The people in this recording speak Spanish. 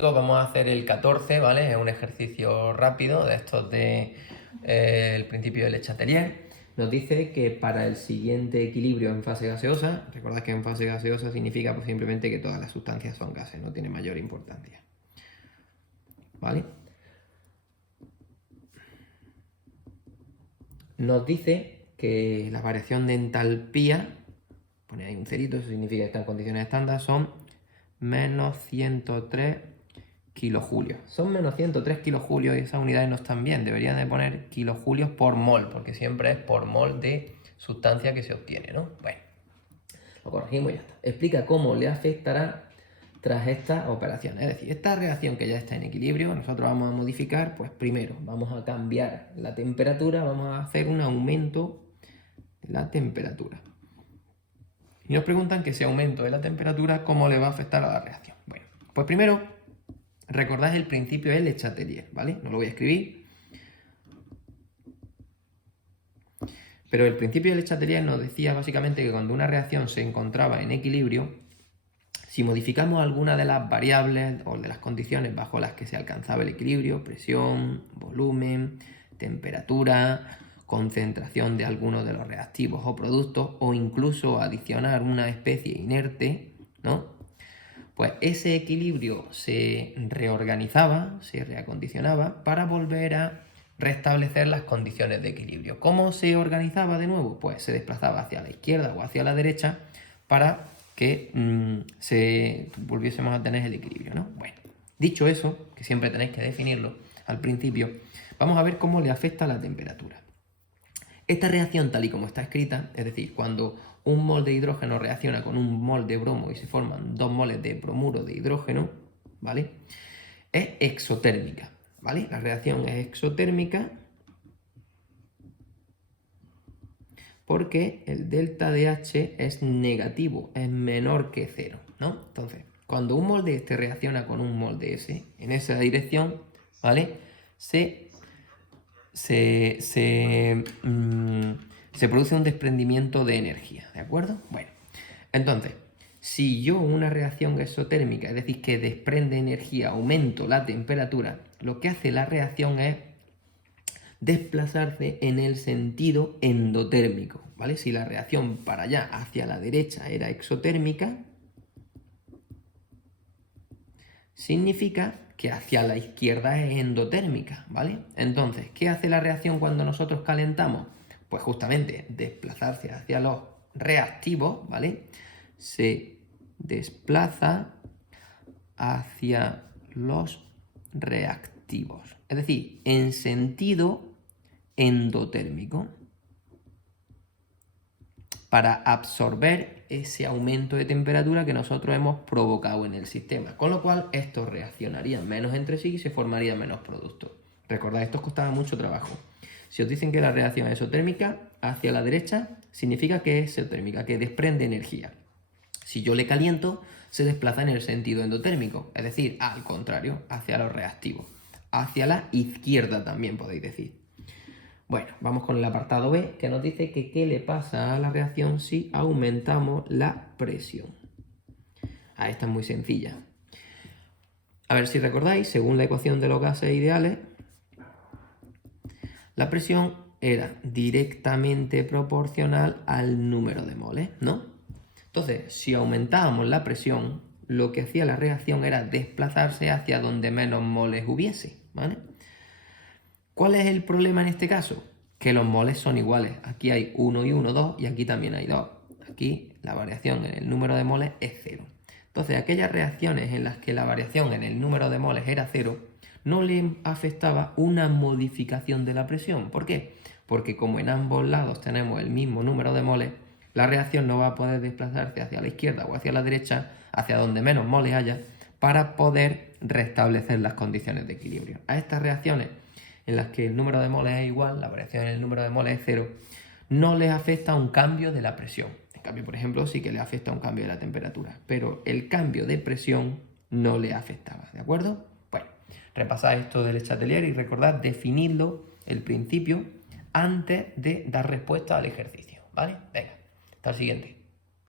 Vamos a hacer el 14, ¿vale? Es un ejercicio rápido de estos de el principio del Le Chatelier. Nos dice que para el siguiente equilibrio en fase gaseosa, recordad que en fase gaseosa significa pues, simplemente que todas las sustancias son gases, no tiene mayor importancia. ¿Vale? Nos dice que la variación de entalpía, pone ahí un cerito, eso significa que está en condiciones estándar, son menos 103 kilojulios. Son menos 103 kilojulios y esas unidades no están bien. Deberían de poner kilojulios por mol, porque siempre es por mol de sustancia que se obtiene, ¿no? Bueno, lo corregimos y ya está. Explica cómo le afectará tras esta operación. Es decir, esta reacción que ya está en equilibrio, nosotros vamos a modificar, pues primero vamos a cambiar la temperatura, vamos a hacer un aumento de la temperatura. Y nos preguntan que ese aumento de la temperatura, ¿cómo le va a afectar a la reacción? Bueno, pues primero recordad el principio del Le Chatelier, ¿vale? No lo voy a escribir. Pero el principio del Le Chatelier nos decía básicamente que cuando una reacción se encontraba en equilibrio, si modificamos alguna de las variables o de las condiciones bajo las que se alcanzaba el equilibrio, presión, volumen, temperatura, concentración de algunos de los reactivos o productos, o incluso adicionar una especie inerte, ¿no? Pues ese equilibrio se reorganizaba, se reacondicionaba para volver a restablecer las condiciones de equilibrio. ¿Cómo se organizaba de nuevo? Pues se desplazaba hacia la izquierda o hacia la derecha para que volviésemos a tener el equilibrio, ¿no? Bueno, dicho eso, que siempre tenéis que definirlo al principio, vamos a ver cómo le afecta la temperatura. Esta reacción tal y como está escrita, es decir, cuando un mol de hidrógeno reacciona con un mol de bromo y se forman 2 moles de bromuro de hidrógeno, ¿vale? Es exotérmica, ¿vale? La reacción es exotérmica porque el delta de H es negativo, es menor que 0, ¿no? Entonces, cuando un mol de este reacciona con un mol de ese, en esa dirección, ¿vale? Se produce un desprendimiento de energía, ¿de acuerdo? Bueno, entonces, si yo una reacción exotérmica, es decir, que desprende energía, aumento la temperatura, lo que hace la reacción es desplazarse en el sentido endotérmico, ¿vale? Si la reacción para allá, hacia la derecha, era exotérmica, significa que hacia la izquierda es endotérmica, ¿vale? Entonces, ¿qué hace la reacción cuando nosotros calentamos? Pues justamente desplazarse hacia los reactivos, ¿vale? Se desplaza hacia los reactivos, es decir, en sentido endotérmico, para absorber ese aumento de temperatura que nosotros hemos provocado en el sistema. Con lo cual, estos reaccionarían menos entre sí y se formarían menos productos. Recordad, esto costaba mucho trabajo. Si os dicen que la reacción es exotérmica, hacia la derecha significa que es exotérmica, que desprende energía. Si yo le caliento, se desplaza en el sentido endotérmico, es decir, al contrario, hacia los reactivos. Hacia la izquierda también podéis decir. Bueno, vamos con el apartado B, que nos dice que qué le pasa a la reacción si aumentamos la presión. Esta es muy sencilla. A ver si recordáis, según la ecuación de los gases ideales, la presión era directamente proporcional al número de moles, ¿no? Entonces, si aumentábamos la presión, lo que hacía la reacción era desplazarse hacia donde menos moles hubiese, ¿vale? ¿Cuál es el problema en este caso? Que los moles son iguales. Aquí hay 1 y 1, 2, y aquí también hay 2. Aquí la variación en el número de moles es 0. Entonces, aquellas reacciones en las que la variación en el número de moles era 0, no le afectaba una modificación de la presión. ¿Por qué? Porque como en ambos lados tenemos el mismo número de moles, la reacción no va a poder desplazarse hacia la izquierda o hacia la derecha, hacia donde menos moles haya, para poder restablecer las condiciones de equilibrio. A estas reacciones en las que el número de moles es igual, la variación en el número de moles es 0, no les afecta un cambio de la presión. En cambio, por ejemplo, sí que le afecta un cambio de la temperatura, pero el cambio de presión no le afectaba, ¿de acuerdo? Bueno, repasad esto del Le Chatelier y recordad definirlo, el principio, antes de dar respuesta al ejercicio, ¿vale? Venga, hasta el siguiente.